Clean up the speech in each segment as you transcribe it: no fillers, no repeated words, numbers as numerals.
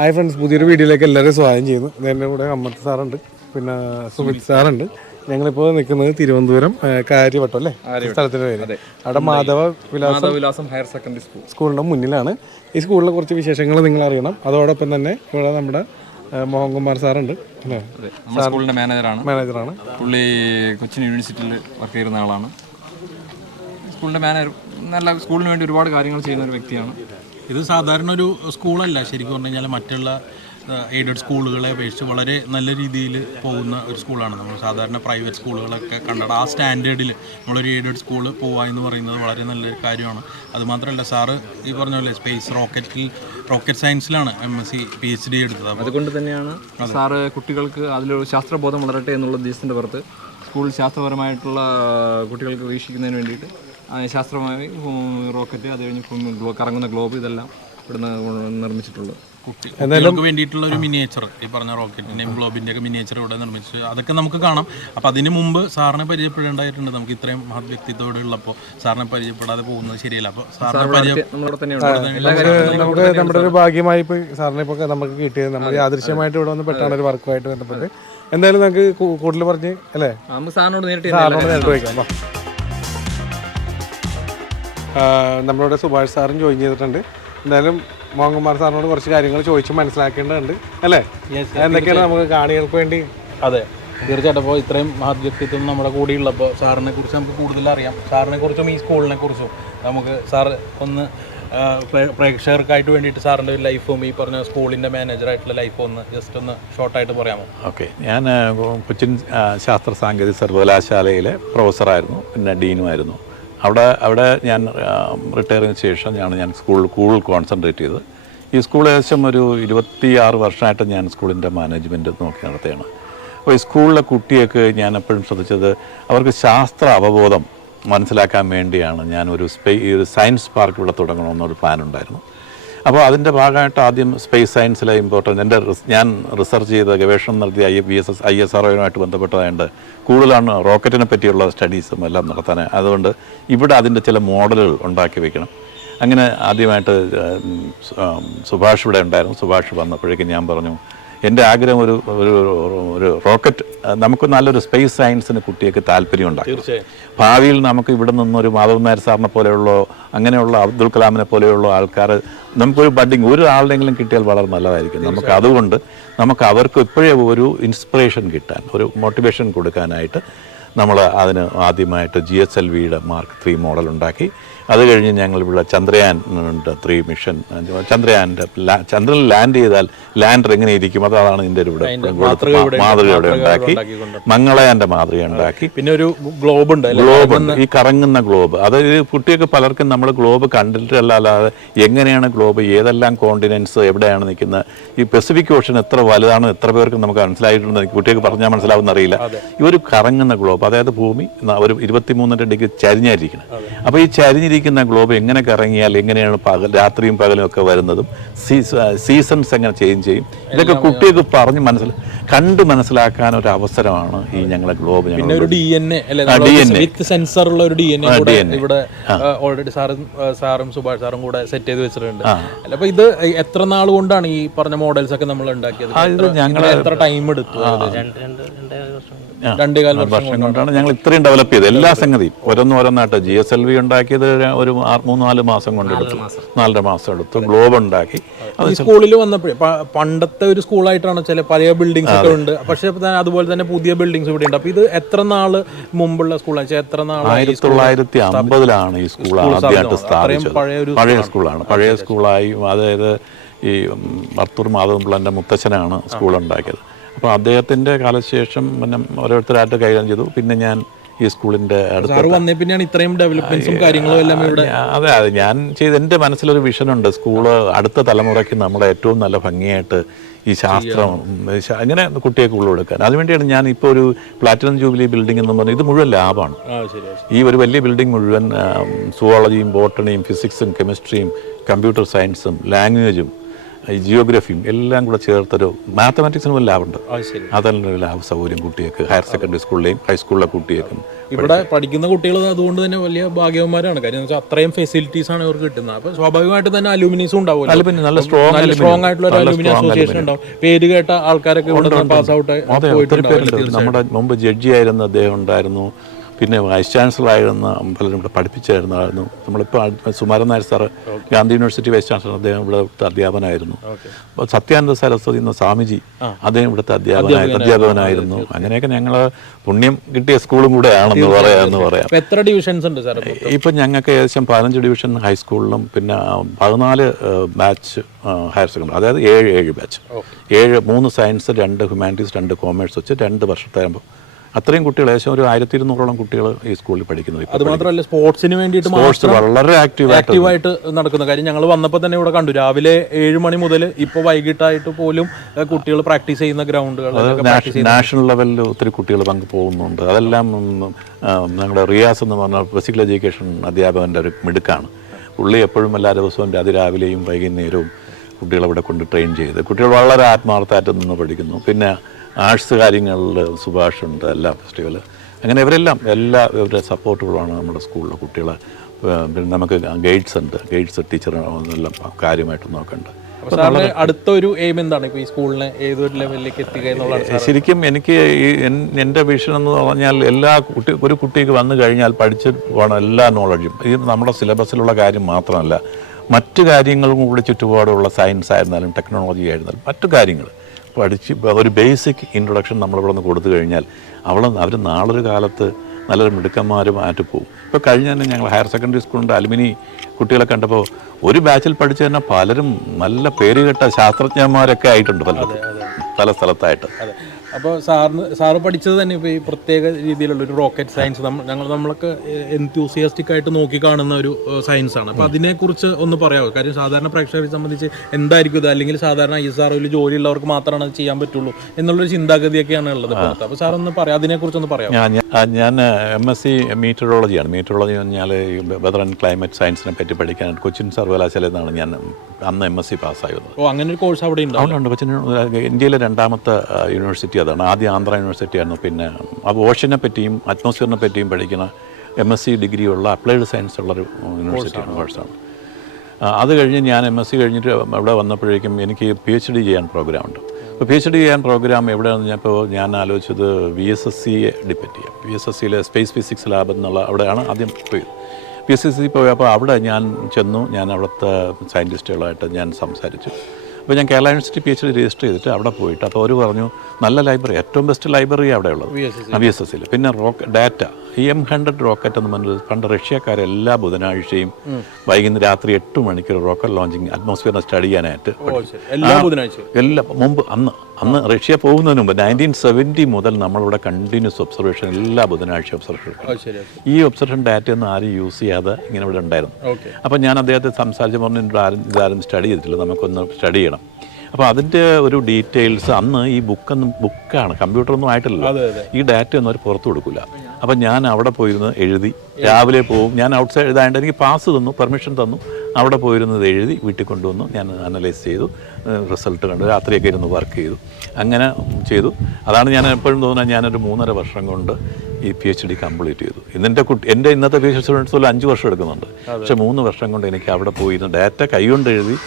Hi friends, പുതിയൊരു വീഡിയോയിലേക്ക് എല്ലാവരും സ്വാഗതം ചെയ്യുന്നു. എൻ്റെ കൂടെ അമ്മത്ത് സാറുണ്ട്, പിന്നെ സുമിത് സാറുണ്ട്. ഞങ്ങളിപ്പോൾ നിൽക്കുന്നത് തിരുവനന്തപുരം കാര്യവട്ടം അല്ലേ സ്ഥലത്തിൻ്റെ പേര്. അവിടെ മാധവ വിലാസം ഹയർ സെക്കൻഡറി സ്കൂളിൻ്റെ മുന്നിലാണ്. ഈ സ്കൂളിലെ കുറച്ച് വിശേഷങ്ങൾ നിങ്ങൾ അറിയണം. അതോടൊപ്പം തന്നെ ഇവിടെ നമ്മുടെ മോഹൻകുമാർ സാറുണ്ട് അല്ലേ, സ്കൂളിൻ്റെ മാനേജറാണ്. പുള്ളി കൊച്ചിൻ യൂണിവേഴ്സിറ്റിയിൽ വർക്ക് ചെയ്യുന്ന ആളാണ്. സ്കൂളിൻ്റെ മാനേജർ, നല്ല സ്കൂളിന് വേണ്ടി ഒരുപാട് കാര്യങ്ങൾ ചെയ്യുന്ന ഒരു വ്യക്തിയാണ്. ഇത് സാധാരണ ഒരു സ്കൂളല്ല, ശരിക്കും പറഞ്ഞു കഴിഞ്ഞാൽ മറ്റുള്ള എയ്ഡഡ് സ്കൂളുകളെ അപേക്ഷിച്ച് വളരെ നല്ല രീതിയിൽ പോകുന്ന ഒരു സ്കൂളാണ്. നമ്മൾ സാധാരണ പ്രൈവറ്റ് സ്കൂളുകളൊക്കെ കണ്ടിട്ട് ആ സ്റ്റാൻഡേർഡിൽ നമ്മളൊരു എയ്ഡഡ് സ്കൂൾ പോവുക എന്ന് പറയുന്നത് വളരെ നല്ലൊരു കാര്യമാണ്. അതുമാത്രമല്ല, സാറ് ഈ പറഞ്ഞ പോലെ സ്പേസ് റോക്കറ്റ് സയൻസിലാണ് MSc PhD എടുത്തത്. അതുകൊണ്ട് തന്നെയാണ് സാറ് കുട്ടികൾക്ക് അതിലൊരു ശാസ്ത്രബോധം വളരട്ടെ എന്നുള്ള ഉദ്ദേശത്തിൻ്റെ പുറത്ത് സ്കൂളിൽ ശാസ്ത്രപരമായിട്ടുള്ള കുട്ടികൾക്ക് വീക്ഷിക്കുന്നതിന് വേണ്ടിയിട്ട് ശാസ്ത്രമായി റോക്കറ്റ്, അത് കഴിഞ്ഞ് കറങ്ങുന്ന ഗ്ലോബ്, ഇതെല്ലാം ഇവിടുന്ന് നിർമ്മിച്ചിട്ടുള്ളത്. കുട്ടികൾക്ക് വേണ്ടിയിട്ടുള്ള ഒരു മിനിയേച്ചർ, ഈ പറഞ്ഞ റോക്കറ്റിൻ്റെയും ഗ്ലോബിൻ്റെ ഒക്കെ മിനിയേച്ചർ ഇവിടെ നിർമ്മിച്ച് അതൊക്കെ നമുക്ക് കാണാം. അപ്പോൾ അതിന് മുമ്പ് സാറിനെ പരിചയപ്പെടേണ്ടതായിട്ടുണ്ട്. നമുക്ക് ഇത്രയും മഹത് വ്യക്തിത്വം ഉള്ളപ്പോൾ സാറിനെ പരിചയപ്പെടാതെ പോകുന്നത് ശരിയല്ല. അപ്പോൾ സാറിനെ നമുക്ക് നമ്മുടെ ഒരു ഭാഗ്യമായി ഇപ്പോൾ സാറിനെ ഇപ്പോൾ നമുക്ക് കിട്ടിയത്. നമ്മൾ യാദൃശ്യമായിട്ട് ഇവിടെ വന്ന് പെട്ടാണ് ഒരു വർക്കുമായിട്ട് ബന്ധപ്പെട്ട്. എന്തായാലും നമുക്ക് കൂടുതൽ പറഞ്ഞ് അല്ലേ സാറിനോട് നേരിട്ട് വയ്ക്കാം. നമ്മളിവിടെ സുഭാഷ് സാറും ജോയിൻ ചെയ്തിട്ടുണ്ട്. എന്തായാലും മോഹൻകുമാർ സാറിനോട് കുറച്ച് കാര്യങ്ങൾ ചോദിച്ച് മനസ്സിലാക്കേണ്ടതുണ്ട് അല്ലേ, എന്തൊക്കെയാണ് നമുക്ക് കാണികൾക്ക് വേണ്ടി. അതെ, തീർച്ചയായിട്ടും. അപ്പോൾ ഇത്രയും മഹത് വ്യക്തിത്വം നമ്മുടെ കൂടെ ഉള്ളപ്പോൾ സാറിനെ കുറിച്ച് നമുക്ക് കൂടുതൽ അറിയാം. സാറിനെ കുറിച്ചും ഈ സ്കൂളിനെ കുറിച്ചും നമുക്ക് സാറ് ഒന്ന് പ്രേക്ഷകർക്കായിട്ട് വേണ്ടിയിട്ട് സാറിൻ്റെ ഒരു ലൈഫും ഈ പറഞ്ഞ സ്കൂളിൻ്റെ മാനേജറായിട്ടുള്ള ലൈഫും ഒന്ന് ജസ്റ്റ് ഒന്ന് ഷോർട്ടായിട്ട് പറയാമോ? ഓക്കെ, ഞാൻ കൊച്ചിൻ ശാസ്ത്ര സാങ്കേതിക സർവകലാശാലയിലെ പ്രൊഫസറായിരുന്നു, പിന്നെ ഡീനുമായിരുന്നു. അവിടെ ഞാൻ റിട്ടയറിന് ശേഷം ഞാൻ സ്കൂളിൽ കൂടുതൽ കോൺസെൻട്രേറ്റ് ചെയ്തത്. ഈ സ്കൂൾ ഏകദേശം ഒരു 26 വർഷമായിട്ട് ഞാൻ സ്കൂളിൻ്റെ മാനേജ്മെൻറ്റ് നോക്കി നടത്തുകയാണ്. അപ്പോൾ ഈ സ്കൂളിലെ കുട്ടിയൊക്കെ ഞാൻ എപ്പോഴും ശ്രദ്ധിച്ചത് അവർക്ക് ശാസ്ത്ര അവബോധം മനസ്സിലാക്കാൻ വേണ്ടിയാണ് ഞാൻ ഒരു സയൻസ് പാർക്ക് ഇവിടെ തുടങ്ങണമെന്നൊരു പ്ലാൻ ഉണ്ടായിരുന്നു. അപ്പോൾ അതിൻ്റെ ഭാഗമായിട്ട് ആദ്യം സ്പേസ് സയൻസിലെ ഇമ്പോർട്ടൻസ് ഞാൻ റിസർച്ച് ചെയ്ത ഗവേഷണം നടത്തിയ ISROയുമായിട്ട് ബന്ധപ്പെട്ടതായതുകൊണ്ട് കൂടുതലാണ് റോക്കറ്റിനെ പറ്റിയുള്ള സ്റ്റഡീസും എല്ലാം നടത്താൻ. അതുകൊണ്ട് ഇവിടെ അതിൻ്റെ ചില മോഡലുകൾ ഉണ്ടാക്കി വെക്കണം. അങ്ങനെ ആദ്യമായിട്ട് സുഭാഷ് ഇവിടെ ഉണ്ടായിരുന്നു. സുഭാഷ് വന്നപ്പോഴേക്കും ഞാൻ പറഞ്ഞു, എൻ്റെ ആഗ്രഹം ഒരു റോക്കറ്റ്, നമുക്ക് നല്ലൊരു സ്പേസ് സയൻസിന് കുട്ടിയൊക്കെ താല്പര്യം ഉണ്ടാകും. ഭാവിയിൽ നമുക്ക് ഇവിടെ നിന്നൊരു മാധവൻ നായർ സാറിനെ പോലെയുള്ള, അങ്ങനെയുള്ള അബ്ദുൽ കലാമിനെ പോലെയുള്ള ആൾക്കാർ, നമുക്കൊരു ബഡ്ഡിങ് ഒരാളുടെയെങ്കിലും കിട്ടിയാൽ വളരെ നല്ലതായിരിക്കും. നമുക്ക് അതുകൊണ്ട് നമുക്ക് അവർക്ക് ഇപ്പോഴേ ഒരു ഇൻസ്പിറേഷൻ കിട്ടാൻ, ഒരു മോട്ടിവേഷൻ കൊടുക്കാനായിട്ട് നമ്മൾ അതിന് ആദ്യമായിട്ട് GSLVയുടെ Mark 3 മോഡൽ ഉണ്ടാക്കി. അത് കഴിഞ്ഞ് ഞങ്ങളിവിടെ ചന്ദ്രയാൻ 3 മിഷൻ, ചന്ദ്രനിൽ ലാൻഡ് ചെയ്താൽ ലാൻഡർ എങ്ങനെ ഇരിക്കും, അതാണ് ഇതിൻ്റെ ഒരു മാതൃക ഇവിടെ ഉണ്ടാക്കി. മംഗളയാൻ്റെ മാതൃക ഉണ്ടാക്കി. പിന്നെ ഒരു ഗ്ലോബ് ഉണ്ട്, ഈ കറങ്ങുന്ന ഗ്ലോബ്. അത് കുട്ടിയൊക്കെ പലർക്കും നമ്മൾ ഗ്ലോബ് കണ്ടിട്ടല്ലാതെ എങ്ങനെയാണ് ഗ്ലോബ്, ഏതെല്ലാം കോണ്ടിനെൻറ്റ്സ് എവിടെയാണ് നിൽക്കുന്നത്, ഈ പസഫിക് ഓഷൻ എത്ര വലുതാണ്, എത്ര പേർക്ക് നമുക്ക് മനസ്സിലായിട്ടുണ്ട്, കുട്ടിയൊക്കെ പറഞ്ഞാൽ മനസ്സിലാവുന്ന അറിയില്ല. ഈ ഒരു കറങ്ങുന്ന ഗ്ലോബ്, അതായത് ഭൂമി ഒരു 23 ഡിഗ്രി ചരിഞ്ഞായിരിക്കണം. അപ്പോൾ ഈ ചരിഞ്ഞിരിക്കുന്ന ഗ്ലോബ് എങ്ങനെ കറങ്ങിയാൽ എങ്ങനെയാണ് രാത്രിയും പകലും ഒക്കെ വരുന്നതും, സീസൺസ് എങ്ങനെ ചേഞ്ച് ചെയ്യും, ഇതൊക്കെ കുട്ടികൾക്ക് പറഞ്ഞ് കണ്ടു മനസ്സിലാക്കാൻ ഒരു അവസരമാണ് ഈ ഞങ്ങളെ ഗ്ലോബ്. പിന്നെ ഒരു DNA വിത്ത് സെൻസറുള്ള ഒരു DNA ഇവിടെ ഓൾറെഡി സാറും സുഭാഷ് സാറും കൂടെ സെറ്റ് ചെയ്ത് വെച്ചിട്ടുണ്ട്. അപ്പൊ ഇത് എത്ര നാൾ കൊണ്ടാണ് ഈ പറഞ്ഞ മോഡൽസ് ഒക്കെ നമ്മൾ ഉണ്ടാക്കിയത്? ഞങ്ങൾ എത്ര ടൈം എടുത്തു? 2.5 വർഷം കൊണ്ടാണ് ഞങ്ങൾ ഇത്രയും ഡെവലപ്പ് ചെയ്തത്. എല്ലാ സംഗതിയും ഓരോന്നായിട്ട് GSLV ഉണ്ടാക്കിയത് ഒരു 3-4 മാസം കൊണ്ടെടുത്തു, 4.5 മാസം എടുത്തു. ഗ്ലോബ് ഉണ്ടാക്കി. ഈ സ്കൂളിൽ വന്നപ്പോഴേ പണ്ടത്തെ ഒരു സ്കൂളായിട്ടാണ്, ചില പഴയ ബിൽഡിങ്സ് ഒക്കെ ഉണ്ട്, പക്ഷെ അതുപോലെ തന്നെ പുതിയ ബിൽഡിങ്സ് ഇവിടെ ഉണ്ട്. അപ്പൊ ഇത് എത്ര നാള് മുമ്പുള്ള സ്കൂളാണ്? എത്ര നാൾ? 1950-ലാണ് ഈ സ്കൂൾ ആദ്യമായിട്ട് സ്ഥാപിച്ചത്. പഴയ സ്കൂളാണ്. പഴയ സ്കൂളായി. അതായത് ഈ വർത്തൂർ മാധവൻപിള്ളൻ്റെ മുത്തച്ഛനാണ് സ്കൂൾ ഉണ്ടാക്കിയത്. അപ്പോൾ അദ്ദേഹത്തിൻ്റെ കാലശേഷം പിന്നെ ഓരോരുത്തരായിട്ട് കൈകാര്യം ചെയ്തു. പിന്നെ ഞാൻ ഈ സ്കൂളിൻ്റെ പിന്നെയാണ് ഇത്രയും ഡെവലപ്മെന്റ്സും കാര്യങ്ങളും എല്ലാം ഇവിടെ. അതെ, ഞാൻ ചെയ്ത് എൻ്റെ മനസ്സിലൊരു വിഷനുണ്ട്, സ്കൂള് അടുത്ത തലമുറയ്ക്ക് നമ്മുടെ ഏറ്റവും നല്ല ഭംഗിയായിട്ട് ഈ ശാസ്ത്രം അങ്ങനെ കുട്ടികൾക്ക് ഉള്ളിലെടുക്കാൻ. അതിനുവേണ്ടിയാണ് ഞാൻ ഇപ്പോൾ ഒരു പ്ലാറ്റിനം ജൂബിലി ബിൽഡിംഗ് എന്ന് പറഞ്ഞാൽ ഇത് മുഴുവൻ ലാബാണ്. ഈ ഒരു വലിയ ബിൽഡിംഗ് മുഴുവൻ സുവോളജിയും ബോട്ടണിയും ഫിസിക്സും കെമിസ്ട്രിയും കമ്പ്യൂട്ടർ സയൻസും ലാംഗ്വേജും ഈ ജിയോഗ്രഫിയും എല്ലാം കൂടെ ചേർത്തൊരു മാത്തമാറ്റിക്സിന് ഒരു ലാബുണ്ട്. അതെല്ലാം ഒരു ലാബ് സൗകര്യം കുട്ടികൾക്ക് ഹയർ സെക്കൻഡറി സ്കൂളിലെയും ഹൈസ്കൂളിലെ കുട്ടികൾക്കും. ഇവിടെ പഠിക്കുന്ന കുട്ടികൾ അതുകൊണ്ട് തന്നെ വലിയ ഭാഗ്യവന്മാരാണ്. കാര്യം വെച്ചാൽ അത്രയും ഫെസിലിറ്റീസ് ആണ് ഇവർക്ക് കിട്ടുന്നത്. അപ്പോൾ സ്വാഭാവികമായിട്ട് തന്നെ അലൂമിനീസും ഉണ്ടാവും, നല്ല സ്ട്രോങ് ആയിട്ടുള്ള ഒരു അലൂമിനി അസോസിയേഷൻ ഉണ്ടാവും. പേര് കേട്ട ആൾക്കാരൊക്കെ ഇവിടെ പാസ് ഔട്ട് പോയിട്ടുണ്ട്. നമ്മുടെ മുമ്പ് ജഡ്ജിയായിരുന്ന അദ്ദേഹം ഉണ്ടായിരുന്നു, പിന്നെ വൈസ് ചാൻസലറായിരുന്ന പലരും ഇവിടെ പഠിപ്പിച്ചായിരുന്നു. നമ്മളിപ്പോൾ Sumaran Nair sir Gandhi University vice chancellor, അദ്ദേഹം ഇവിടുത്തെ അധ്യാപനായിരുന്നു. അപ്പോൾ സത്യാനന്ദ സരസ്വതി എന്ന സ്വാമിജി അദ്ദേഹം ഇവിടുത്തെ അധ്യാപകനായിരുന്നു. അങ്ങനെയൊക്കെ ഞങ്ങൾ പുണ്യം കിട്ടിയ സ്കൂളും കൂടെ ആണെന്ന് പറയാം. എത്ര ഡിവിഷൻസ് ഉണ്ട് സാർ? ഇപ്പം ഞങ്ങൾക്ക് ഏകദേശം 15 ഡിവിഷൻ ഹൈസ്കൂളിലും പിന്നെ 14 ബാച്ച് ഹയർ സെക്കൻഡറി, അതായത് 7 ബാച്ച്, 3 സയൻസ്, 2 ഹ്യൂമാനിറ്റീസ്, 2 കോമേഴ്സ് വെച്ച് 2 വർഷത്താകുമ്പോൾ അത്രയും കുട്ടികൾ, ഏകദേശം ഒരു 1200ഓളം കുട്ടികൾ ഈ സ്കൂളിൽ പഠിക്കുന്നത്. അത് മാത്രമല്ല സ്പോർട്സിന് വേണ്ടിയിട്ട് വളരെ ആക്റ്റീവായിട്ട് നടക്കുന്ന കാര്യം ഞങ്ങൾ വന്നപ്പോൾ തന്നെ ഇവിടെ കണ്ടു. രാവിലെ 7 മണി മുതൽ ഇപ്പോൾ വൈകിട്ടായിട്ട് പോലും കുട്ടികൾ പ്രാക്ടീസ് ചെയ്യുന്ന ഗ്രൗണ്ടുകൾ, നാഷണൽ ലെവലിൽ ഒത്തിരി കുട്ടികൾ പോകുന്നുണ്ട്. അതെല്ലാം ഞങ്ങളുടെ റിയാസ് എന്ന് പറഞ്ഞ ഫിസിക്കൽ എഡ്യൂക്കേഷൻ അധ്യാപകൻ്റെ ഒരു മിടുക്കാണ്. പുള്ളി എപ്പോഴും എല്ലാ ദിവസവും അതിരാവിലെയും വൈകുന്നേരവും കുട്ടികളെ ഇവിടെ കൊണ്ട് ട്രെയിൻ ചെയ്ത് കുട്ടികൾ വളരെ ആത്മാർത്ഥമായിട്ട് നിന്ന് പഠിക്കുന്നു. പിന്നെ ആർട്സ് കാര്യങ്ങളിൽ സുഭാഷുണ്ട്, എല്ലാ ഫെസ്റ്റിവൽ, അങ്ങനെ ഇവരെല്ലാം ഇവരുടെ സപ്പോർട്ടുകളാണ് നമ്മുടെ സ്കൂളിലെ കുട്ടികളെ. പിന്നെ നമുക്ക് ഗൈഡ്സ് ഉണ്ട്, ഗൈഡ്സ് ടീച്ചർ എല്ലാം കാര്യമായിട്ട് നോക്കേണ്ടത്. അടുത്തൊരു എയിം എന്താണ് ഇപ്പോൾ ഈ സ്കൂളിനെ ഏതൊരു ലെവലിലേക്ക് എത്തിക്കുക എന്നുള്ളത്? ശരിക്കും എനിക്ക് എൻ്റെ വിഷൻ എന്ന് പറഞ്ഞാൽ ഒരു കുട്ടിക്ക് വന്നു കഴിഞ്ഞാൽ പഠിച്ച് പോകണം എല്ലാ നോളജും. ഇത് നമ്മുടെ സിലബസിലുള്ള കാര്യം മാത്രമല്ല, മറ്റു കാര്യങ്ങളും കൂടി ചുറ്റുപാടുള്ള സയൻസ് ആയിരുന്നാലും ടെക്നോളജി ആയിരുന്നാലും മറ്റു കാര്യങ്ങൾ പഠിച്ച് ഒരു ബേസിക് ഇൻട്രൊഡക്ഷൻ നമ്മളിവിടെ നിന്ന് കൊടുത്തു കഴിഞ്ഞാൽ അവർ നാളൊരു കാലത്ത് നല്ലൊരു മിടുക്കന്മാരുമായിട്ട് പോകും. ഇപ്പോൾ കഴിഞ്ഞ തന്നെ ഞങ്ങൾ ഹയർ സെക്കൻഡറി സ്കൂളിൻ്റെ അലുമിനി കുട്ടികളെ കണ്ടപ്പോൾ ഒരു ബാച്ചിൽ പഠിച്ചു തന്നെ പലരും നല്ല പേരുകെട്ട ശാസ്ത്രജ്ഞന്മാരൊക്കെ ആയിട്ടുണ്ട് പല സ്ഥലത്തായിട്ട്. അപ്പോൾ സാറ് പഠിച്ചത് തന്നെ ഇപ്പോൾ ഈ പ്രത്യേക രീതിയിലുള്ള ഒരു റോക്കറ്റ് സയൻസ് നമ്മളൊക്കെ എൻതൂസിയാസ്റ്റിക് ആയിട്ട് നോക്കി കാണുന്ന ഒരു സയൻസാണ്. അപ്പോൾ അതിനെക്കുറിച്ച് ഒന്ന് പറയാമോ? കാര്യം സാധാരണ പ്രേക്ഷകരെ സംബന്ധിച്ച് എന്തായിരിക്കും ഇത്, അല്ലെങ്കിൽ സാധാരണ ISROയിൽ ജോലിയുള്ളവർക്ക് മാത്രമാണ് അത് ചെയ്യാൻ പറ്റുള്ളൂ എന്നുള്ളൊരു ചിന്താഗതിയൊക്കെയാണ് ഉള്ളത്. അപ്പോൾ സാറൊന്ന് പറയാം, അതിനെക്കുറിച്ചൊന്ന് പറയാം. ഞാൻ MSc മീറ്ററോളജിയാണ്. മീറ്ററോളജി എന്ന് പറഞ്ഞാൽ വെതർ ആൻഡ് ക്ലൈമറ്റ് സയൻസിനെ പറ്റി പഠിക്കാൻ കൊച്ചിൻ സർവകലാശാലയിൽ നിന്നാണ് ഞാൻ അന്ന് MSc പാസ്സായത്. അങ്ങനെ ഒരു കോഴ്സ് അവിടെ ഉണ്ട്. കൊച്ചിൻ ഇന്ത്യയിലെ 2ാമത്തെ യൂണിവേഴ്സിറ്റി അതാണ്. ആദ്യം ആന്ധ്ര യൂണിവേഴ്സിറ്റി ആയിരുന്നു. പിന്നെ ഓഷനെ പറ്റിയും അറ്റ്മോസ്ഫിയറിനെ പറ്റിയും പഠിക്കുന്ന MSc ഡിഗ്രിയുള്ള അപ്ലൈഡ് സയൻസ് ഉള്ളൊരു യൂണിവേഴ്സിറ്റിയാണ്, കോഴ്സാണ്. അത് കഴിഞ്ഞ് ഞാൻ MSc കഴിഞ്ഞിട്ട് അവിടെ വന്നപ്പോഴേക്കും എനിക്ക് PhD ചെയ്യാൻ പ്രോഗ്രാമുണ്ട്. അപ്പോൾ PhD ചെയ്യാൻ പ്രോഗ്രാം എവിടെയാണെന്ന് പറഞ്ഞപ്പോൾ ഞാൻ ആലോചിച്ചത് VSSCയെ ഡിപ്പെൻഡ് ചെയ്യാം. VSSCയിലെ സ്പേസ് ഫിസിക്സ് ലാബ് എന്നുള്ള അവിടെയാണ് ആദ്യം പോയത്. VSSC പോയപ്പോൾ അവിടെ ഞാൻ ചെന്നു. ഞാൻ അവിടുത്തെ സയൻറ്റിസ്റ്റുകളായിട്ട് ഞാൻ സംസാരിച്ചു. അപ്പോൾ ഞാൻ കേരള യൂണിവേഴ്സിറ്റി PhD രജിസ്റ്റർ ചെയ്തിട്ട് അവിടെ പോയിട്ട് അപ്പോൾ അവർ പറഞ്ഞു നല്ല ലൈബ്രറി, ഏറ്റവും ബെസ്റ്റ് ലൈബ്രറി അവിടെ ഉള്ളത് VSSCയിൽ. പിന്നെ ഡാറ്റ EM100 റോക്കറ്റ് എന്ന് പറഞ്ഞത് പണ്ട് റഷ്യക്കാരെല്ലാ ബുധനാഴ്ചയും വൈകുന്നേരം രാത്രി 8 മണിക്ക് റോക്കറ്റ് ലോഞ്ചിങ് അറ്റ്മോസ്ഫിയറിനെ സ്റ്റഡി ചെയ്യാനായിട്ട് എല്ലാ മുമ്പ് അന്ന് റഷ്യ പോകുന്നതിന് മുമ്പ് 1970 മുതൽ നമ്മളിവിടെ കണ്ടിന്യൂസ് ഒബ്സർവേഷൻ, എല്ലാ ബുധനാഴ്ച ഒബ്സർവേഷൻ. ഈ ഒബ്സർവേഷൻ ഡാറ്റയൊന്നും ആരും യൂസ് ചെയ്യാതെ ഇങ്ങനെ ഇവിടെ ഉണ്ടായിരുന്നു. അപ്പോൾ ഞാൻ അദ്ദേഹത്തെ സംസാരിച്ച് പറഞ്ഞു ഇതാരും സ്റ്റഡി ചെയ്തിട്ടില്ല, നമുക്കൊന്ന് സ്റ്റഡി ചെയ്യണം. അപ്പോൾ അതിൻ്റെ ഒരു ഡീറ്റെയിൽസ് അന്ന് ഈ ബുക്കാണ്, കമ്പ്യൂട്ടറൊന്നും ആയിട്ടില്ല. ഈ ഡാറ്റ ഒന്നും അവർ പുറത്തു കൊടുക്കില്ല. അപ്പം ഞാൻ അവിടെ പോയിരുന്ന് എഴുതി, രാവിലെ പോകും, ഞാൻ ഔട്ട് സൈഡ് എഴുതാണ്ട് എനിക്ക് പാസ് തന്നു, പെർമിഷൻ തന്നു. അവിടെ പോയിരുന്നത് എഴുതി വീട്ടിൽ കൊണ്ടുവന്നു, ഞാൻ അനലൈസ് ചെയ്തു, റിസൾട്ട് കണ്ടു, രാത്രിയൊക്കെ ഇരുന്ന് വർക്ക് ചെയ്തു, അങ്ങനെ ചെയ്തു. അതാണ് ഞാൻ എപ്പോഴും തോന്നുന്നത്, ഞാനൊരു 3.5 വർഷം കൊണ്ട് ഈ PhD കംപ്ലീറ്റ് ചെയ്തു. എൻ്റെ ഇന്നത്തെ PhD സ്റ്റുഡൻസ് പോലെ 5 വർഷം എടുക്കുന്നുണ്ട്. പക്ഷേ 3 വർഷം കൊണ്ട് എനിക്ക് അവിടെ പോയിരുന്ന് ഡാറ്റ കൈകൊണ്ട് എഴുതി,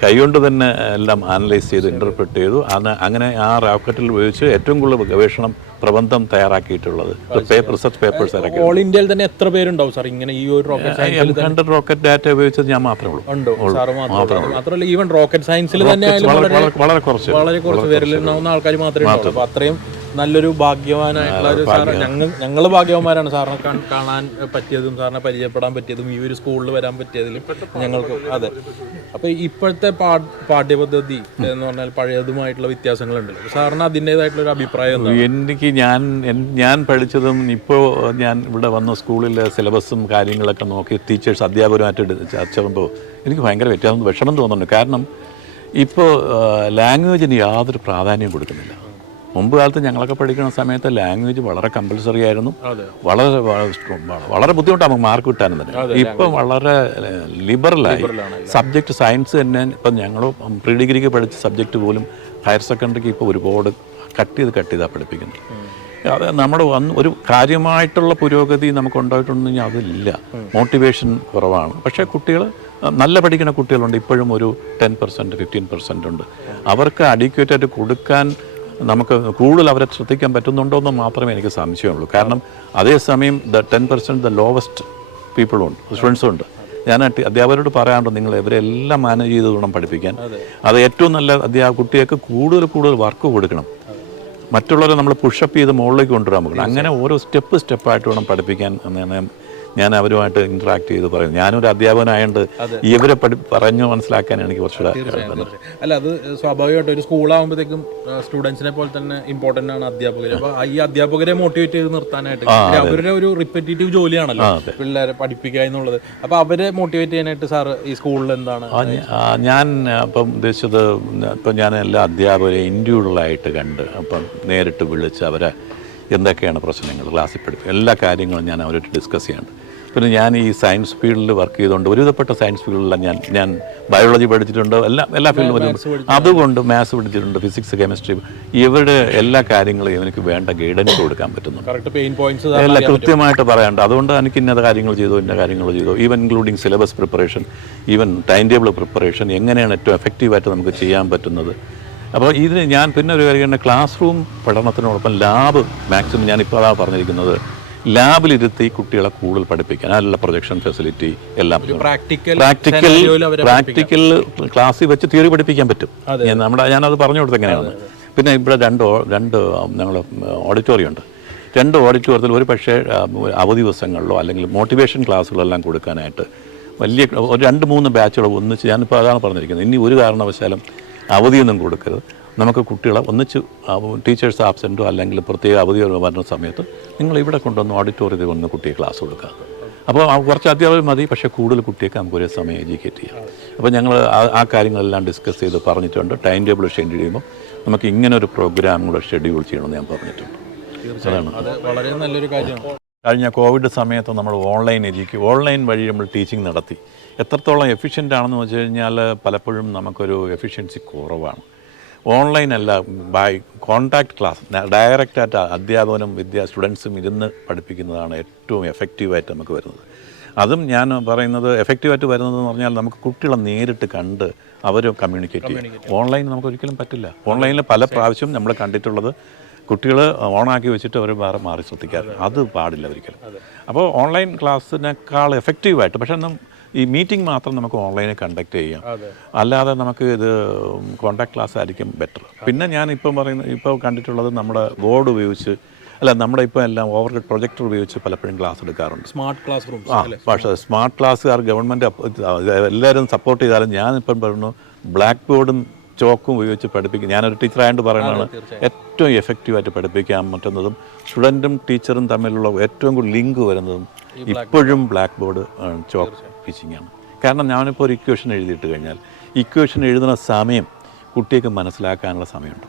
കൈകൊണ്ട് തന്നെ എല്ലാം അനലൈസ് ചെയ്ത് ഇൻ്റർപ്രറ്റ് ചെയ്തു. അങ്ങനെ ആ റോക്കറ്റിൽ ഉപയോഗിച്ച് ഏറ്റവും കൂടുതൽ ഗവേഷണം പ്രബന്ധം തയ്യാറാക്കിയിട്ടുള്ളത് റിസർച്ച് പേപ്പേഴ്സ് ഇറക്കി. ഓൾ ഇന്ത്യയിൽ തന്നെ എത്ര പേരുണ്ടാവും സാർ ഇങ്ങനെ ഈ ഒരു M100 റോക്കറ്റ് ഡാറ്റ ഉപയോഗിച്ചത് ഞാൻ മാത്രമേ ഉള്ളൂ. മാത്രമല്ല ഈവൻ റോക്കറ്റ് സയൻസിൽ തന്നെ വളരെ കുറച്ച് പേരിലുണ്ടാവുന്ന ആൾക്കാർ മാത്രമേ ഉണ്ടാവും. അപ്പോൾ അത്രയും നല്ലൊരു ഭാഗ്യവാനായിട്ടുള്ള ഒരു സാറ്, ഞങ്ങൾ ഭാഗ്യവാന്മാരാണ് സാറിനെ കാണാൻ പറ്റിയതും സാറിനെ പരിചയപ്പെടാൻ പറ്റിയതും ഈ ഒരു സ്കൂളിൽ വരാൻ പറ്റിയതിലും ഞങ്ങൾക്ക്. അതെ, അപ്പോൾ ഇപ്പോഴത്തെ പാഠ്യപദ്ധതി എന്ന് പറഞ്ഞാൽ പഴയതുമായിട്ടുള്ള വ്യത്യാസങ്ങളുണ്ട്. സാറിന് അതിൻ്റേതായിട്ടുള്ള ഒരു അഭിപ്രായം? എനിക്ക് ഞാൻ പഠിച്ചതും ഇപ്പോൾ ഞാൻ ഇവിടെ വന്ന സ്കൂളിലെ സിലബസും കാര്യങ്ങളൊക്കെ നോക്കി ടീച്ചേഴ്സ് അധ്യാപകരുമായിട്ട് ചർച്ച ചെയ്യുമ്പോൾ എനിക്ക് ഭയങ്കര വിഷമം തോന്നുന്നുണ്ട്. കാരണം ഇപ്പോൾ ലാംഗ്വേജിന് യാതൊരു പ്രാധാന്യം കൊടുക്കുന്നില്ല. മുമ്പ് കാലത്ത് ഞങ്ങളൊക്കെ പഠിക്കുന്ന സമയത്ത് ലാംഗ്വേജ് വളരെ കമ്പൽസറി ആയിരുന്നു, വളരെ വളരെ ബുദ്ധിമുട്ടാണ് നമുക്ക് മാർക്ക് കിട്ടാനും തന്നെ. ഇപ്പം വളരെ ലിബറലായി. സബ്ജക്റ്റ് സയൻസ് തന്നെ ഇപ്പം ഞങ്ങൾ പ്രീ ഡിഗ്രിക്ക് പഠിച്ച സബ്ജക്റ്റ് പോലും ഹയർ സെക്കൻഡറിക്ക് ഇപ്പോൾ ഒരുപാട് കട്ട് ചെയ്താണ് പഠിപ്പിക്കുന്നത്. അത് നമ്മുടെ ഒരു കാര്യമായിട്ടുള്ള പുരോഗതി നമുക്ക് ഉണ്ടായിട്ടുണ്ടെങ്കിൽ അതില്ല, മോട്ടിവേഷൻ കുറവാണ്. പക്ഷേ കുട്ടികൾ നല്ല പഠിക്കുന്ന കുട്ടികളുണ്ട്, ഇപ്പോഴും ഒരു 10% 15% ഉണ്ട്. അവർക്ക് അഡിക്വേറ്റായിട്ട് കൊടുക്കാൻ നമുക്ക് കൂടുതൽ അവരെ ശ്രദ്ധിക്കാൻ പറ്റുന്നുണ്ടോ എന്ന് മാത്രമേ എനിക്ക് സംശയമുള്ളൂ. കാരണം അതേസമയം 10% ലോവസ്റ്റ് പീപ്പിളും ഉണ്ട്, സ്റ്റുഡൻസും ഉണ്ട്. ഞാൻ അധ്യാപകരോട് പറയാറുണ്ട്, നിങ്ങൾ ഇവരെല്ലാം മാനേജ് ചെയ്ത് വേണം പഠിപ്പിക്കാൻ. അത് ഏറ്റവും നല്ല കുട്ടികൾക്ക് കൂടുതൽ വർക്ക് കൊടുക്കണം. മറ്റുള്ളവരെ നമ്മൾ പുഷപ്പ് ചെയ്ത് മുകളിലേക്ക് കൊണ്ടുവരാൻ പറ്റില്ല. അങ്ങനെ ഓരോ സ്റ്റെപ്പായിട്ട് വേണം പഠിപ്പിക്കാൻ എന്നാണ് ഞാൻ അവരുമായിട്ട് ഇൻട്രാക്ട് ചെയ്ത് പറയുന്നത്. ഞാനൊരു അധ്യാപകനായതുകൊണ്ട് ഇവരെ പറഞ്ഞു മനസ്സിലാക്കാൻ എനിക്ക് കുറച്ചുകൂടെ. അല്ല, അത് സ്വാഭാവികമായിട്ടും ഒരു സ്കൂളാകുമ്പോഴത്തേക്കും സ്റ്റുഡൻസിനെ പോലെ തന്നെ ഇമ്പോർട്ടൻ്റ് ആണ് അധ്യാപകർ. അപ്പോൾ ഈ അധ്യാപകരെ മോട്ടിവേറ്റ് ചെയ്ത് നിർത്താനായിട്ട് അവരുടെ ഒരു റിപ്പറ്റേറ്റീവ് ജോലിയാണല്ലോ പിള്ളേരെ പഠിപ്പിക്കുക എന്നുള്ളത്. അപ്പോൾ അവരെ മോട്ടിവേറ്റ് ചെയ്യാനായിട്ട് സാർ ഈ സ്കൂളിൽ എന്താണ്? ഞാൻ അപ്പം ഉദ്ദേശിച്ചത്, ഇപ്പം ഞാൻ എല്ലാ അധ്യാപകരെയും ഇൻഡിവിജ്വലായിട്ട് കണ്ട് അപ്പം നേരിട്ട് വിളിച്ച് അവരെ എന്തൊക്കെയാണ് പ്രശ്നങ്ങൾ ക്ലാസ്സിൽ പഠിപ്പിക്കുക, എല്ലാ കാര്യങ്ങളും ഞാൻ അവരോട് ഡിസ്കസ് ചെയ്യാറുണ്ട്. പിന്നെ ഞാൻ ഈ സയൻസ് ഫീൽഡിൽ വർക്ക് ചെയ്തുകൊണ്ട് ഒരുവിധപ്പെട്ട സയൻസ് ഫീൽഡിലെല്ലാം ഞാൻ ബയോളജി പഠിച്ചിട്ടുണ്ട്, എല്ലാ ഫീൽഡിലും. അതുകൊണ്ട് മാത്സ് പഠിച്ചിട്ടുണ്ട്, ഫിസിക്സ്, കെമിസ്ട്രി. ഇവരുടെ എല്ലാ കാര്യങ്ങളും ഇവർക്ക് വേണ്ട ഗൈഡൻസ് കൊടുക്കാൻ പറ്റുന്നു, എല്ലാം കൃത്യമായിട്ട് പറയാനുണ്ട്. അതുകൊണ്ട് എനിക്ക് ഇന്ന കാര്യങ്ങൾ ചെയ്തു, even including syllabus preparation, even time table preparation, എങ്ങനെയാണ് ഏറ്റവും എഫക്റ്റീവായിട്ട് നമുക്ക് ചെയ്യാൻ പറ്റുന്നത്. അപ്പോൾ ഇതിന് ഞാൻ പിന്നെ ഒരു കാര്യം, ക്ലാസ് റൂം പഠനത്തിനോടൊപ്പം ലാബ് മാക്സിമം ഞാനിപ്പോൾ അതാണ് പറഞ്ഞിരിക്കുന്നത്, ലാബിലിരുത്തി കുട്ടികളെ കൂടുതൽ പഠിപ്പിക്കാൻ, അതിലുള്ള പ്രൊജക്ഷൻ ഫെസിലിറ്റി എല്ലാം, പ്രാക്ടിക്കൽ ക്ലാസ്സിൽ വെച്ച് തിയറി പഠിപ്പിക്കാൻ പറ്റും. ഞാനത് പറഞ്ഞു കൊടുത്ത് എങ്ങനെയാണ്. പിന്നെ ഇവിടെ രണ്ട് ഞങ്ങൾ ഓഡിറ്റോറിയം ഉണ്ട്. 2 ഓഡിറ്റോറിയത്തിൽ ഒരു പക്ഷേ അവധി ദിവസങ്ങളിലോ അല്ലെങ്കിൽ മോട്ടിവേഷൻ ക്ലാസ്സുകളെല്ലാം കൊടുക്കാനായിട്ട് വലിയ 2-3 ബാച്ചുകൾ ഒന്നിച്ച്, ഞാനിപ്പോൾ അതാണ് പറഞ്ഞിരിക്കുന്നത്. ഇനി ഒരു കാരണവശാലും അവധിയൊന്നും കൊടുക്കരുത്. നമുക്ക് കുട്ടികളെ ഒന്നിച്ച് ടീച്ചേഴ്സ് ആബ്സെൻറ്റോ അല്ലെങ്കിൽ പ്രത്യേക അവധിയോ വരുന്ന സമയത്ത് നിങ്ങൾ ഇവിടെ കൊണ്ടുവന്ന് ഓഡിറ്റോറിയത്തിൽ വന്ന് കുട്ടിയെ ക്ലാസ് കൊടുക്കുക. അപ്പോൾ കുറച്ച് അധ്യാപകർ മതി, പക്ഷേ കൂടുതൽ കുട്ടിയൊക്കെ നമുക്ക് ഒരേ സമയം എഡ്യൂക്കേറ്റ് ചെയ്യാം. അപ്പോൾ ഞങ്ങൾ ആ കാര്യങ്ങളെല്ലാം ഡിസ്കസ് ചെയ്ത് പറഞ്ഞിട്ടുണ്ട്. ടൈം ടേബിൾ ഷെഡ്യൂൾ ചെയ്യുമ്പോൾ നമുക്ക് ഇങ്ങനെ ഒരു പ്രോഗ്രാം കൂടെ ഷെഡ്യൂൾ ചെയ്യണമെന്ന് ഞാൻ പറഞ്ഞിട്ടുണ്ട്. അതാണ് വളരെ നല്ലൊരു കാര്യമാണ്. കഴിഞ്ഞ കോവിഡ് സമയത്ത് നമ്മൾ ഓൺലൈൻ വഴി നമ്മൾ ടീച്ചിങ് നടത്തി. എത്രത്തോളം എഫിഷ്യൻ്റ് ആണെന്ന് വെച്ച് കഴിഞ്ഞാൽ പലപ്പോഴും നമുക്കൊരു എഫിഷ്യൻസി കുറവാണ്. ഓൺലൈനല്ല, ബൈ കോൺടാക്റ്റ് ക്ലാസ്, ഡയറക്റ്റായിട്ട് അധ്യാപകനും സ്റ്റുഡൻസും ഇരുന്ന് പഠിപ്പിക്കുന്നതാണ് ഏറ്റവും എഫക്റ്റീവായിട്ട് നമുക്ക് വരുന്നത്. അതും ഞാൻ പറയുന്നത് എഫക്റ്റീവായിട്ട് വരുന്നതെന്ന് പറഞ്ഞാൽ നമുക്ക് കുട്ടികളെ നേരിട്ട് കണ്ട് അവർ കമ്മ്യൂണിക്കേറ്റ് ചെയ്യും. ഓൺലൈൻ നമുക്ക് ഒരിക്കലും പറ്റില്ല. ഓൺലൈനിൽ പല പ്രാവശ്യം നമ്മൾ കണ്ടിട്ടുള്ളത് കുട്ടികൾ ഓണാക്കി വെച്ചിട്ട് അവർ വേറെ മാറി ശ്രദ്ധിക്കാറ്, അത് പാടില്ല ഒരിക്കലും. അപ്പോൾ ഓൺലൈൻ ക്ലാസ്സിനേക്കാൾ എഫക്റ്റീവായിട്ട്, പക്ഷേ ഈ മീറ്റിംഗ് മാത്രം നമുക്ക് ഓൺലൈനിൽ കണ്ടക്ട് ചെയ്യാം, അല്ലാതെ നമുക്ക് ഇത് കോൺടാക്ട് ക്ലാസ് ആയിരിക്കും ബെറ്റർ. പിന്നെ ഞാൻ ഇപ്പോൾ കണ്ടിട്ടുള്ളത് നമ്മുടെ ബോർഡ് ഉപയോഗിച്ച്, നമ്മുടെ ഇപ്പോൾ എല്ലാം ഓവർഹെഡ് പ്രൊജക്ടർ ഉപയോഗിച്ച് പലപ്പോഴും ക്ലാസ് എടുക്കാറുണ്ട്. Smart class room. പക്ഷേ സ്മാർട്ട് ക്ലാസ്സുകാർ ഗവൺമെൻറ് എല്ലാവരും സപ്പോർട്ട് ചെയ്താലും ഞാനിപ്പം പറഞ്ഞു ബ്ലാക്ക് ബോർഡും ചോക്കും ഉപയോഗിച്ച് പഠിപ്പിക്കും. ഞാനൊരു ടീച്ചറായതുകൊണ്ട് പറയുന്നതാണ് ഏറ്റവും എഫക്റ്റീവായിട്ട് പഠിപ്പിക്കാൻ പറ്റുന്നതും സ്റ്റുഡൻറ്റും ടീച്ചറും തമ്മിലുള്ള ഏറ്റവും കൂടുതൽ ലിങ്ക് വരുന്നതും ഇപ്പോഴും ബ്ലാക്ക് ബോർഡ് ചോക്ക് ടീച്ചിങ്ങാണ്. കാരണം ഞാനിപ്പോൾ ഒരു ഇക്വേഷൻ എഴുതിയിട്ട് കഴിഞ്ഞാൽ ഇക്വേഷൻ എഴുതുന്ന സമയം കുട്ടിക്ക് മനസ്സിലാക്കാനുള്ള സമയമുണ്ട്,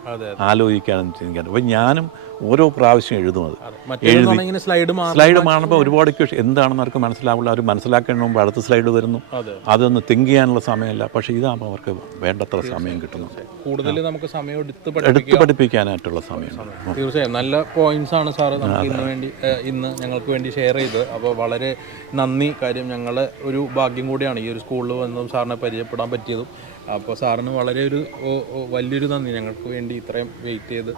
ആലോചിക്കാനും ചിന്തിക്കാനും. അപ്പോൾ ഞാനും ഓരോ പ്രാവശ്യം എഴുതുന്നത് സ്ലൈഡ് കാണുമ്പോൾ ഒരുപാട് ഇക്വേഷൻ എന്താണെന്ന് അവർക്ക് മനസ്സിലാവില്ല. അവർ മനസ്സിലാക്കാൻ മുമ്പ് അടുത്ത സ്ലൈഡ് വരുന്നു, അതൊന്ന് തിങ്ക് ചെയ്യാനുള്ള സമയമില്ല. പക്ഷേ ഇതാകുമ്പോൾ അവർക്ക് വേണ്ടത്ര സമയം കിട്ടുന്നുണ്ട്, കൂടുതൽ നമുക്ക് സമയം എടുത്ത് പഠിപ്പിക്കാനായിട്ടുള്ള സമയം. തീർച്ചയായും നല്ല പോയിന്റ്സ് ആണ് സാറ് നമുക്ക് ഇന്ന് ഞങ്ങൾക്ക് വേണ്ടി ഷെയർ ചെയ്ത്. അപ്പോൾ വളരെ നന്ദി. കാര്യം ഞങ്ങളെ ഒരു ഭാഗ്യം കൂടിയാണ് ഈ ഒരു സ്കൂളിൽ വന്നതും സാറിനെ പരിചയപ്പെടാൻ പറ്റിയതും. അപ്പോൾ സാറിന് വലിയൊരു നന്ദി. ഞങ്ങൾക്ക് വേണ്ടി ഇത്രയും വെയിറ്റ് ചെയ്ത്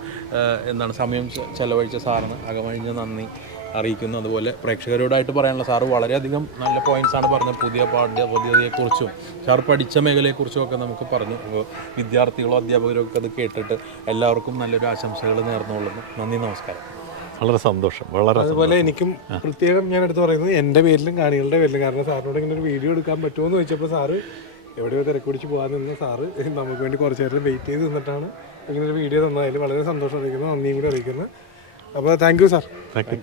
സമയം ചെലവഴിച്ച സാറിന് അകമഴിഞ്ഞ നന്ദി അറിയിക്കുന്നു. അതുപോലെ പ്രേക്ഷകരോടായിട്ട് പറയാനുള്ള, സാറ് വളരെയധികം നല്ല പോയിന്റ്സാണ് പറഞ്ഞത്. പുതിയ പാഠ്യപദ്ധതിയെക്കുറിച്ചും സാർ പഠിച്ച മേഖലയെക്കുറിച്ചും ഒക്കെ നമുക്ക് പറഞ്ഞു. അപ്പോൾ വിദ്യാർത്ഥികളോ അധ്യാപകരോ ഒക്കെ അത് കേട്ടിട്ട് എല്ലാവർക്കും നല്ലൊരു ആശംസകൾ നേർന്നുകൊള്ളുന്നു. നന്ദി, നമസ്കാരം. വളരെ സന്തോഷം. അതുപോലെ എനിക്കും പ്രത്യേകം ഞാൻ എടുത്ത് പറയുന്നത് എൻ്റെ പേരിലും കാണികളുടെ പേരിലും. കാരണം സാറിനോട് ഇങ്ങനെ ഒരു വീഡിയോ എടുക്കാൻ പറ്റുമോ എന്ന് ചോദിച്ചപ്പോൾ സാറ് എവിടെയോ തിരക്ക് പിടിച്ച് പോകാൻ നിന്ന് സാറ് നമുക്ക് വേണ്ടി കുറച്ച് നേരം വെയിറ്റ് ചെയ്ത് നിന്നിട്ടാണ് ഇങ്ങനെ ഒരു വീഡിയോ തന്നതിൽ വളരെ സന്തോഷം അറിയിക്കുന്നു, നന്ദിയും കൂടി അറിയിക്കുന്നു. അപ്പോൾ thank you sir.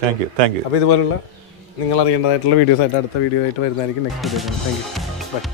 Thank you. അപ്പോൾ ഇതുപോലുള്ള നിങ്ങൾ അറിയേണ്ടതായിട്ടുള്ള വീഡിയോസ് ആയിട്ട് അടുത്ത വീഡിയോ ആയിട്ട് വരുന്നതായിരിക്കും next video. Thank you. By.